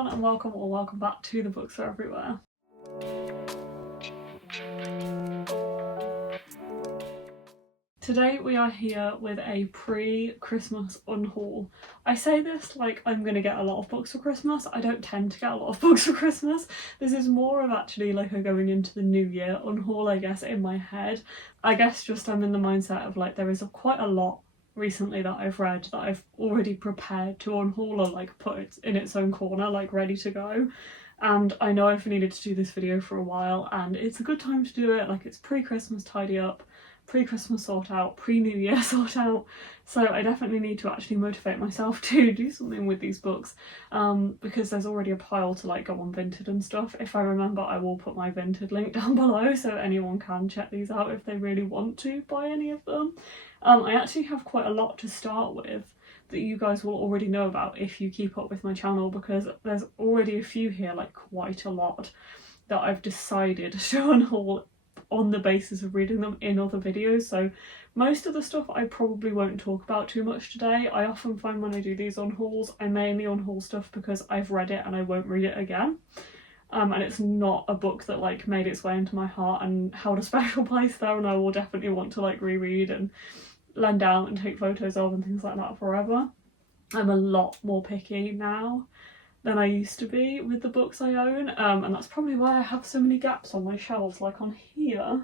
everyone and welcome or welcome back to The Books Are Everywhere. Today we are here with a pre-Christmas unhaul. I say this like I'm going to get a lot of books for Christmas. I don't tend to get a lot of books for Christmas. This is more of actually like a going into the new year unhaul, I guess, in my head. I guess just I'm in the mindset of like there is quite a lot recently that I've read that I've already prepared to unhaul or like put it in its own corner, like ready to go. And I know I've needed to do this video for a while and it's a good time to do it. Like it's pre-Christmas tidy up, pre-Christmas sort out, pre-New Year sort out. So I definitely need to actually motivate myself to do something with these books because there's already a pile to like go on Vinted and stuff. If I remember, I will put my Vinted link down below so anyone can check these out if they really want to buy any of them. I actually have quite a lot to start with that you guys will already know about if you keep up with my channel, because there's already a few here, like quite a lot, that I've decided to unhaul on the basis of reading them in other videos. So most of the stuff I probably won't talk about too much today. I often find when I do these unhauls, I mainly unhaul stuff because I've read it and I won't read it again. And it's not a book that like made its way into my heart and held a special place there, and I will definitely want to like reread and lend out and take photos of and things like that forever. I'm a lot more picky now than I used to be with the books I own, and that's probably why I have so many gaps on my shelves. Like on here,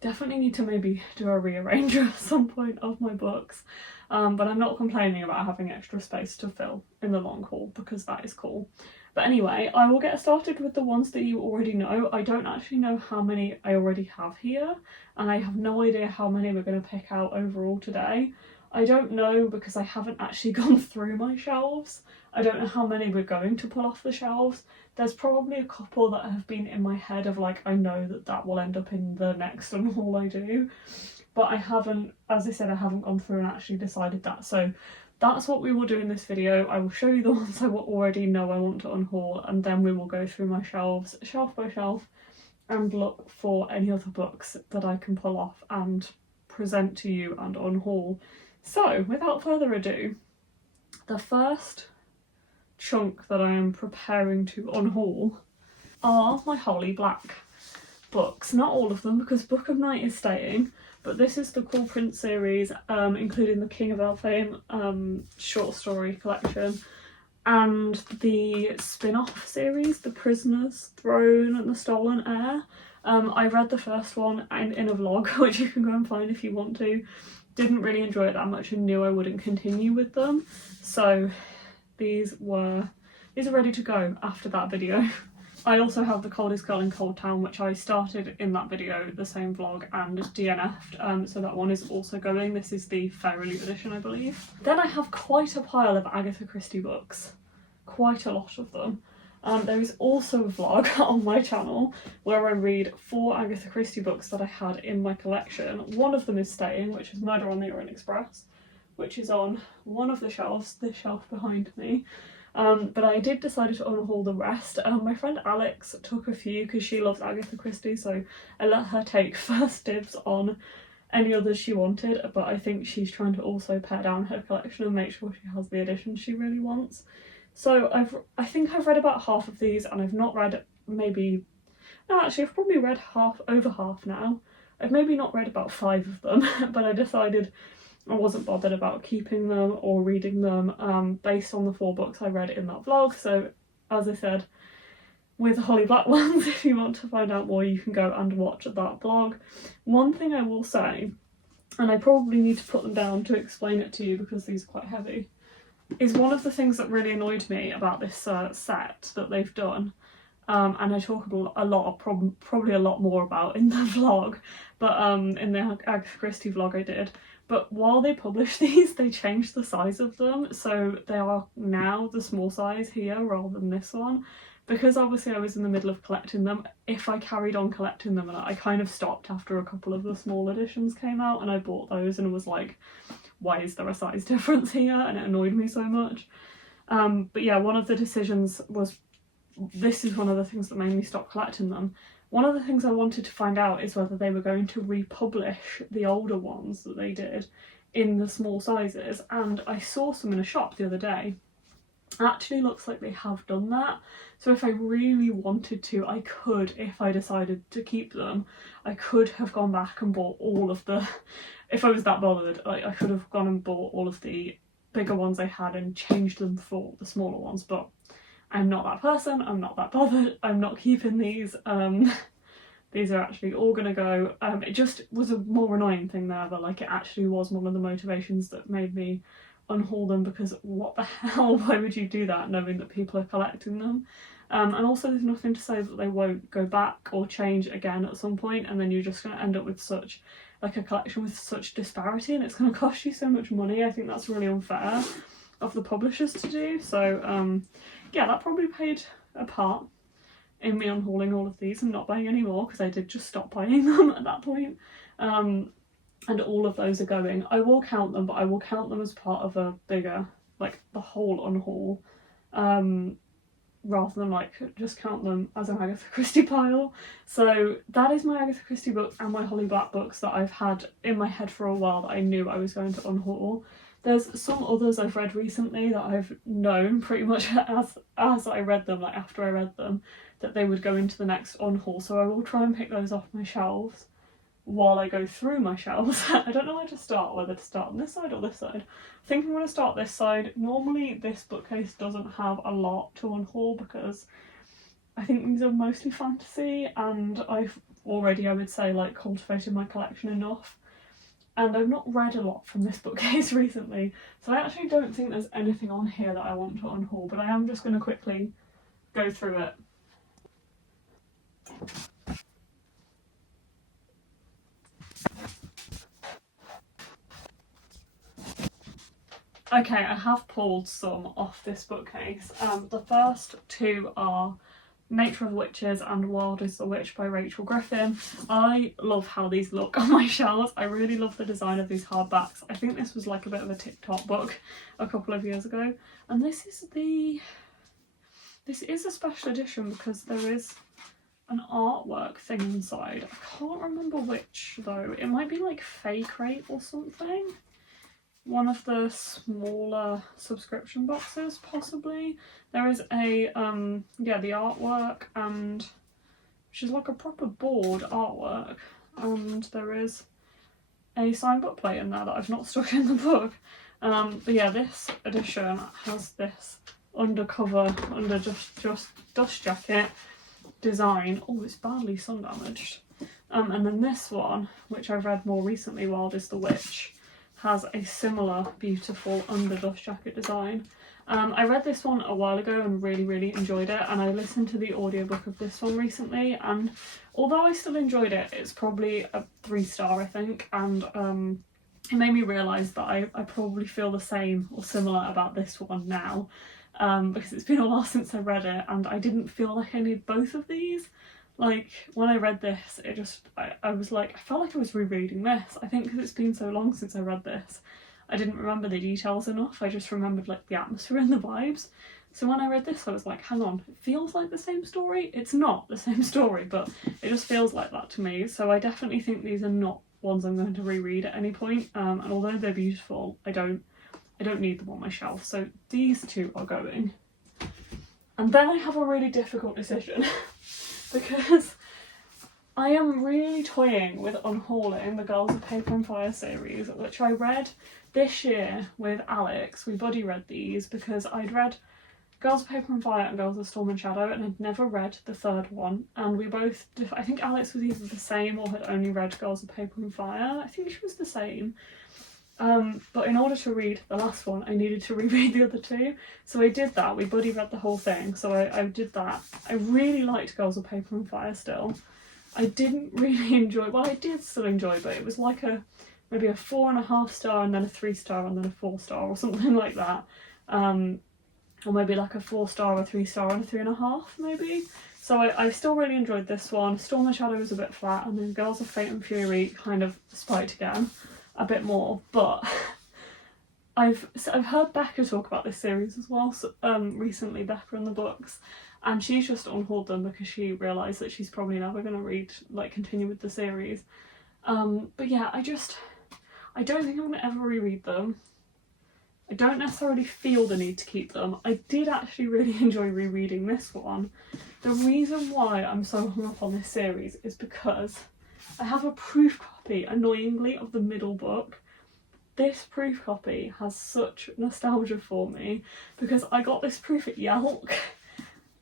definitely need to maybe do a rearrange at some point of my books, but I'm not complaining about having extra space to fill in the long haul because that is cool. But anyway, I will get started with the ones that you already know. I don't actually know how many I already have here, and I have no idea how many we're going to pick out overall today. I don't know because I haven't actually gone through my shelves. I don't know how many we're going to pull off the shelves. There's probably a couple that have been in my head of like, I know that that will end up in the next unhaul I do. But I haven't, as I said, I haven't gone through and actually decided that. So that's what we will do in this video. I will show you the ones I will already know I want to unhaul, and then we will go through my shelves, shelf by shelf, and look for any other books that I can pull off and present to you and unhaul. So without further ado, the first chunk that I am preparing to unhaul are my Holy Black books. Not all of them because Book of Night is staying, but this is the Cool Prince series, including the King of Elfame short story collection and the spin-off series, The Prisoner's Throne and The Stolen Heir. I read the first one in a vlog, which you can go and find if you want to. Didn't really enjoy it that much and knew I wouldn't continue with them, so these are ready to go after that video. I also have The Coldest Girl in Cold Town, which I started in that video, the same vlog, and DNF'd, so that one is also going. This is the Fairly edition, I believe. Then I have quite a pile of Agatha Christie books, quite a lot of them. There is also a vlog on my channel where I read 4 Agatha Christie books that I had in my collection. One of them is staying, which is Murder on the Orient Express, which is on one of the shelves, this shelf behind me. But I did decide to unhaul the rest. My friend Alex took a few because she loves Agatha Christie, so I let her take first dibs on any others she wanted, but I think she's trying to also pare down her collection and make sure she has the edition she really wants. So I think I've read about half of these, and I've not read I've probably read over half now. I've maybe not read about 5 of them, but I decided I wasn't bothered about keeping them or reading them based on the 4 books I read in that vlog. So as I said, with the Holy Black ones, if you want to find out more, you can go and watch that vlog. One thing I will say, and I probably need to put them down to explain it to you because these are quite heavy, is one of the things that really annoyed me about this set that they've done, and I talk a lot, probably a lot more about in the vlog, but in the Agatha Christie vlog I did. But while they published these, they changed the size of them, so they are now the small size here rather than this one. Because obviously I was in the middle of collecting them, if I carried on collecting them, and I kind of stopped after a couple of the small editions came out, and I bought those and was like, why is there a size difference here? And it annoyed me so much. But yeah, one of the decisions was, this is one of the things that made me stop collecting them. One of the things I wanted to find out is whether they were going to republish the older ones that they did in the small sizes, and I saw some in a shop the other day actually looks like they have done that. So if I really wanted to, I could, if I decided to keep them, I could have gone back and bought all of the, if I was that bothered, like I could have gone and bought all of the bigger ones I had and changed them for the smaller ones, but I'm not that person, I'm not that bothered, I'm not keeping these. These are actually all gonna go. It just was a more annoying thing there, but like it actually was one of the motivations that made me unhaul them, because what the hell, why would you do that knowing that people are collecting them? And also there's nothing to say that they won't go back or change again at some point, and then you're just going to end up with such like a collection with such disparity, and it's going to cost you so much money. I think that's really unfair of the publishers to do. So yeah, that probably played a part in me unhauling all of these and not buying any more, because I did just stop buying them at that point. And all of those are going. I will count them, but I will count them as part of a bigger, like the whole unhaul, rather than like just count them as an Agatha Christie pile. So that is my Agatha Christie book and my Holly Black books that I've had in my head for a while that I knew I was going to unhaul. There's some others I've read recently that I've known pretty much as I read them, like after I read them, that they would go into the next unhaul. So I will try and pick those off my shelves while I go through my shelves. I don't know where to start, whether to start on this side or this side. I think I'm going to start this side. Normally this bookcase doesn't have a lot to unhaul because I think these are mostly fantasy, and I've already, I would say, like cultivated my collection enough. And I've not read a lot from this bookcase recently, so I actually don't think there's anything on here that I want to unhaul, but I am just going to quickly go through it. Okay, I have pulled some off this bookcase. The first two are Nature of Witches and Wild is the Witch by Rachel Griffin. I love how these look on my shelves. I really love the design of these hardbacks. I think this was like a bit of a TikTok book a couple of years ago. And this is a special edition because there is an artwork thing inside. I can't remember which though. It might be like Fake Rate or something. One of the smaller subscription boxes possibly. There is a yeah, the artwork, and which is like a proper board artwork, and there is a signed book plate in there that I've not stuck in the book. But yeah, this edition has this undercover, under just dust jacket design. Oh, it's badly sun damaged. And then this one, which I've read more recently, Wild is the Witch, has a similar beautiful under dust jacket design. I read this one a while ago and really enjoyed it, and I listened to the audiobook of this one recently, and although I still enjoyed it, it's probably a 3-star I think, and it made me realise that I probably feel the same or similar about this one now, because it's been a while since I read it and I didn't feel like I need both of these. Like, when I read this, it just, I was like, I felt like I was rereading this. I think because it's been so long since I read this, I didn't remember the details enough. I just remembered like the atmosphere and the vibes. So when I read this, I was like, hang on, it feels like the same story. It's not the same story, but it just feels like that to me. So I definitely think these are not ones I'm going to reread at any point. And although they're beautiful, I don't need them on my shelf. So these two are going. And then I have a really difficult decision. Because I am really toying with unhauling the Girls of Paper and Fire series, which I read this year with Alex. We buddy read these because I'd read Girls of Paper and Fire and Girls of Storm and Shadow, and I'd never read the third one. And we both, I think Alex was either the same or had only read Girls of Paper and Fire. I think she was the same. But in order to read the last one, I needed to reread the other two. So I did that. We buddy read the whole thing. So I did that. I really liked Girls of Paper and Fire still. I didn't really enjoy, well, I did still enjoy, but it was like maybe a 4.5 star and then a 3-star and then a 4-star or something like that. Or maybe like a 4-star, a 3-star and a 3.5 maybe. So I still really enjoyed this one. Storm and Shadow was a bit flat, and then Girls of Fate and Fury kind of spiked again a bit more, but I've heard Becca talk about this series as well, so, recently, Becca in the books, and she's just unhauled them because she realised that she's probably never going to continue with the series. But yeah, I don't think I'm going to ever reread them. I don't necessarily feel the need to keep them. I did actually really enjoy rereading this one. The reason why I'm so hung up on this series is because I have a proof copy, annoyingly, of the middle book. This proof copy has such nostalgia for me because I got this proof at Yelk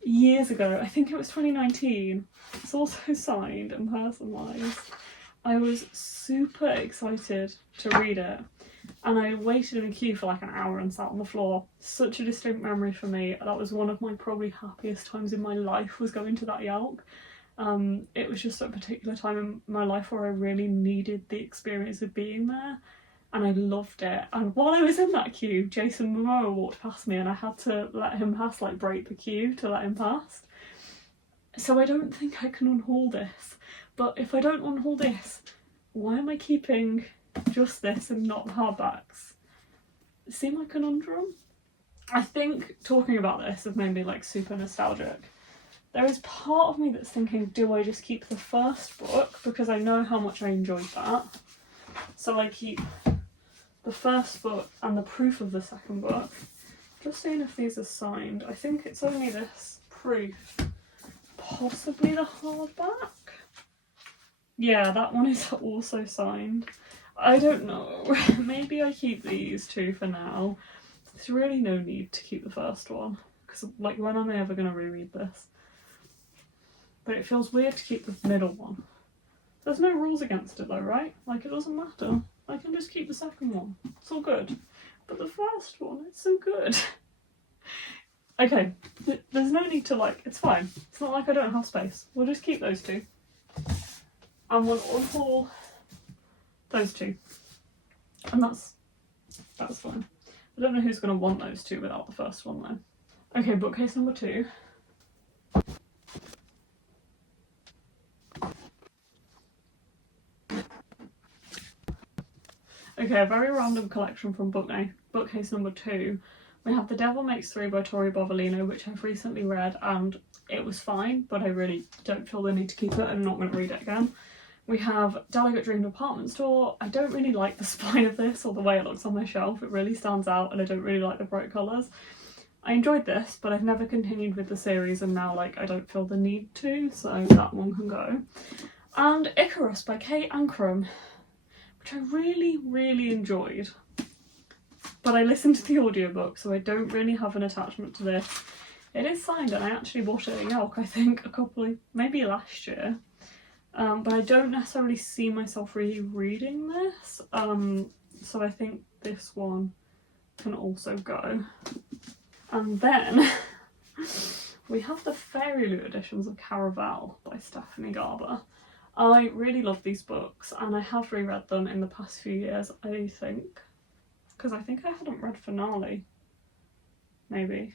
years ago. I think it was 2019. It's also signed and personalised. I was super excited to read it, and I waited in a queue for like an hour and sat on the floor. Such a distinct memory for me. That was one of my probably happiest times in my life, was going to that Yelk. It was just a particular time in my life where I really needed the experience of being there, and I loved it. And while I was in that queue, Jason Momoa walked past me and I had to let him pass, like break the queue to let him past. So I don't think I can unhaul this. But if I don't unhaul this, why am I keeping just this and not the hardbacks? Seem like a conundrum? I think talking about this has made me like super nostalgic. There is part of me that's thinking, do I just keep the first book because I know how much I enjoyed that? So I keep the first book and the proof of the second book. Just seeing if these are signed. I think it's only this proof. Possibly the hardback? Yeah, that one is also signed. I don't know. Maybe I keep these two for now. There's really no need to keep the first one, because like, when am I ever going to reread this? But it feels weird to keep the middle one. There's no rules against it though, right? Like, it doesn't matter. I can just keep the second one. It's all good. But the first one, it's so good. Okay, there's no need to like, it's fine. It's not like I don't have space. We'll just keep those two. And we'll unhaul those two. And that's fine. I don't know who's going to want those two without the first one then. Okay, bookcase number 2. Okay, a very random collection from bookcase number 2. We have The Devil Makes Three by Tori Bovalino, which I've recently read and it was fine, but I really don't feel the need to keep it. I'm not going to read it again. We have Delegate Dream Department Store. I don't really like the spine of this or the way it looks on my shelf. It really stands out and I don't really like the bright colours. I enjoyed this, but I've never continued with the series and now like I don't feel the need to, so that one can go. And Icarus by Kate Ancrum, which I really, really enjoyed. But I listened to the audiobook, so I don't really have an attachment to this. It is signed and I actually bought it at Yelk, I think, maybe last year. But I don't necessarily see myself really reading this, so I think this one can also go. And then we have the Fairy Loot editions of Caraval by Stephanie Garber. I really love these books and I have reread them in the past few years, I think. Because I think I hadn't read Finale, maybe.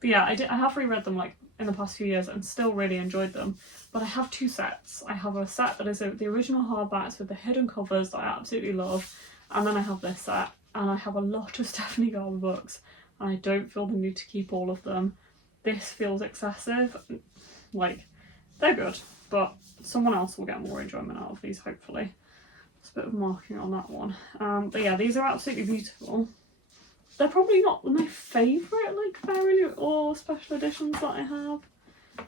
But yeah, I have reread them like in the past few years and still really enjoyed them. But I have 2 sets. I have a set that is the original hardbacks with the hidden covers that I absolutely love, and then I have this set, and I have a lot of Stephanie Garber books and I don't feel the need to keep all of them. This feels excessive. Like, they're good, but someone else will get more enjoyment out of these, hopefully. There's a bit of marking on that one. But yeah, these are absolutely beautiful. They're probably not my favourite like Fairy Loot or special editions that I have.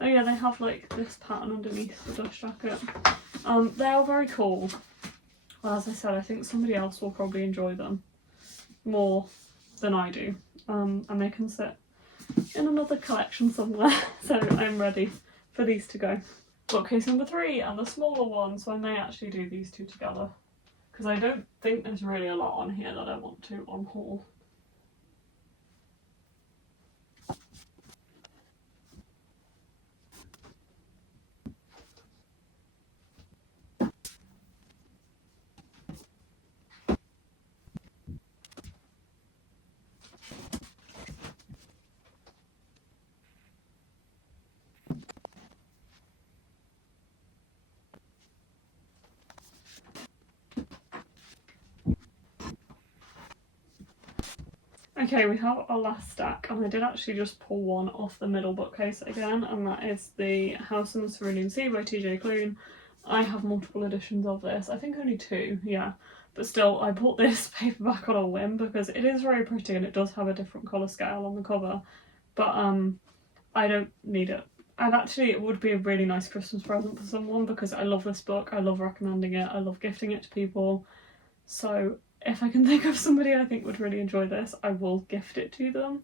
Oh yeah, they have like this pattern underneath the dust jacket. They are very cool. Well, as I said, I think somebody else will probably enjoy them more than I do. And they can sit in another collection somewhere. So I'm ready for these to go. Bookcase number 3 and the smaller one, so I may actually do these two together. Because I don't think there's really a lot on here that I want to unhaul. Okay, we have our last stack, and I did actually just pull one off the middle bookcase again, and that is the House in the Cerulean Sea by TJ Klune. I have multiple editions of this, I think only 2, yeah. but still I bought this paperback on a whim because it is very pretty and it does have a different colour scale on the cover, but I don't need it. And actually it would be a really nice Christmas present for someone because I love this book, I love recommending it, I love gifting it to people. So if I can think of somebody I think would really enjoy this, I will gift it to them,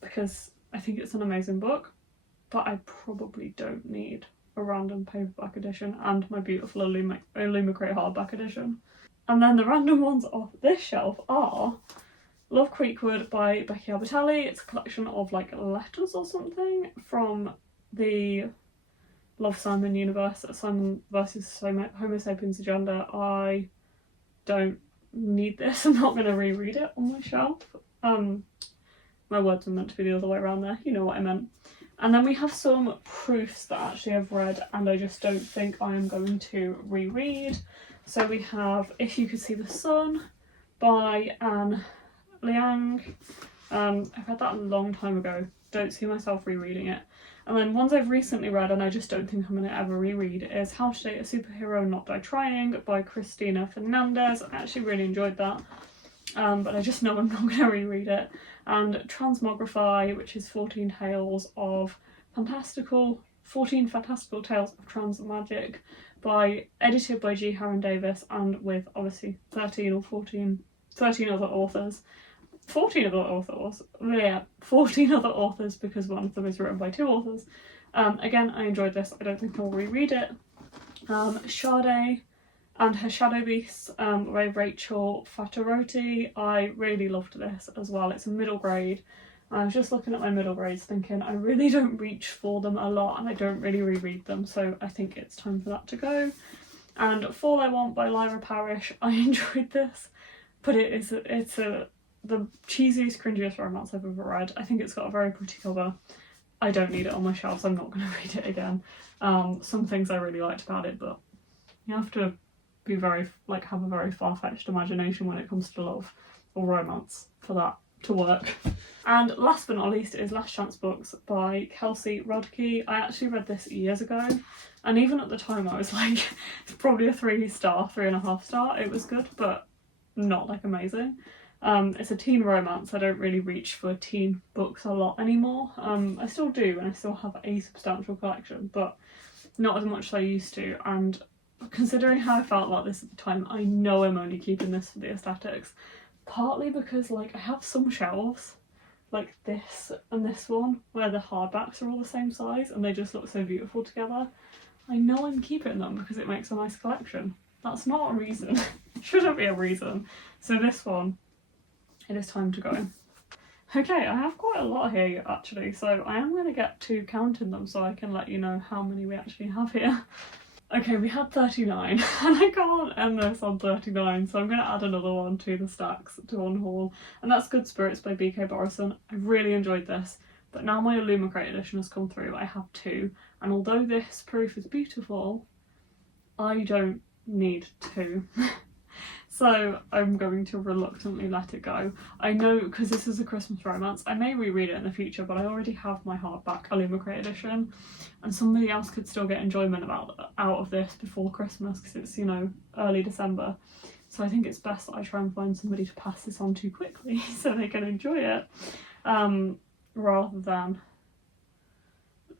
because I think it's an amazing book, but I probably don't need a random paperback edition and my beautiful Illumicrate hardback edition. And then the random ones off this shelf are Love Creekwood by Becky Albertalli. It's a collection of like letters or something from the Love Simon universe, Simon versus Homo sapiens agenda. I don't need this, I'm not going to reread it on my shelf. My words were meant to be the other way around there, you know what I meant. And then we have some proofs that actually I've read and I just don't think I am going to reread. So we have If You Could See the Sun by Anne Liang. I read that a long time ago, don't see myself rereading it. And then ones I've recently read and I just don't think I'm going to ever reread is How to Date a Superhero and Not Die Trying by Christina Fernandez. I actually really enjoyed that, but I just know I'm not going to reread it. And Transmogrify, which is 14 fantastical tales of trans magic edited by G. Harron Davis and with obviously 13 other authors. 14 other authors because one of them is written by 2 authors. Again, I enjoyed this. I don't think I'll reread it. Sade and Her Shadow Beasts by Rachel Fattaroti. I really loved this as well. It's a middle grade. I was just looking at my middle grades thinking I really don't reach for them a lot and I don't really reread them, so I think it's time for that to go. And Fall I Want by Lyra Parrish. I enjoyed this, but it's the cheesiest, cringiest romance I've ever read. I think it's got a very pretty cover. I don't need it on my shelves, I'm not going to read it again. Some things I really liked about it, but you have to be have a very far-fetched imagination when it comes to love or romance for that to work. And last but not least is Last Chance Books by Kelsey Rodkey. I actually read this years ago, and even at the time I was like, it's probably a 3.5 star. It was good, but not like amazing. It's a teen romance. I don't really reach for teen books a lot anymore. I still do, and I still have a substantial collection, but not as much as I used to. And considering how I felt about this at the time, I know I'm only keeping this for the aesthetics. Partly because like I have some shelves, like this and this one, where the hardbacks are all the same size and they just look so beautiful together. I know I'm keeping them because it makes a nice collection. That's not a reason. It shouldn't be a reason. So this one, it is time to go. Okay, I have quite a lot here actually, so I am going to get to counting them so I can let you know how many we actually have here. Okay, we had 39 and I can't end this on 39, so I'm going to add another one to the stacks to Unhaul, and that's Good Spirits by BK Borison. I really enjoyed this, but now my Illumicrate edition has come through, I have 2, and although this proof is beautiful, I don't need 2. So I'm going to reluctantly let it go. I know, because this is a Christmas romance, I may reread it in the future, but I already have my hardback Illumicrate edition, and somebody else could still get enjoyment out of this before Christmas, because it's, you know, early December. So I think it's best that I try and find somebody to pass this on to quickly so they can enjoy it, rather than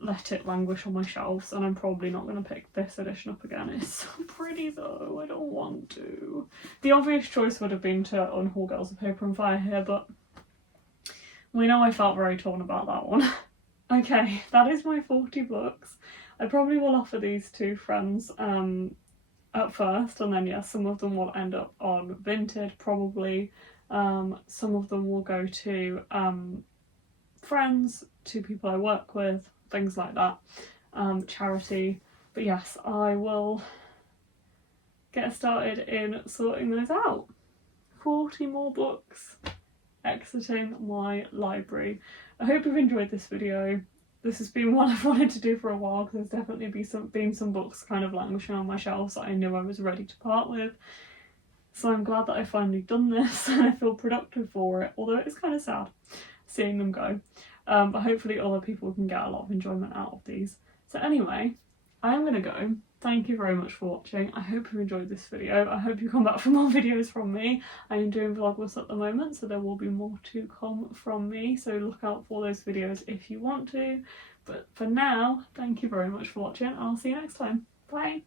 let it languish on my shelves. And I'm probably not going to pick this edition up again. It's so pretty though, I don't want to. The obvious choice would have been to Unhaul Girls of Paper and Fire here, but we know I felt very torn about that one. Okay, that is my 40 books. I probably will offer these to friends at first, and then yes, some of them will end up on Vinted probably. Some of them will go to friends, to people I work with, things like that, charity. But yes, I will get started in sorting those out. 40 more books exiting my library. I hope you've enjoyed this video. This has been one I've wanted to do for a while because there's definitely been some books kind of languishing on my shelves that I knew I was ready to part with. So I'm glad that I've finally done this and I feel productive for it, although it's kind of sad seeing them go. But hopefully other people can get a lot of enjoyment out of these. So anyway, I am going to go. thank you very much for watching. I hope you enjoyed this video. I hope you come back for more videos from me. I am doing Vlogmas at the moment, so there will be more to come from me, so look out for those videos if you want to. But for now, thank you very much for watching, and I'll see you next time. Bye!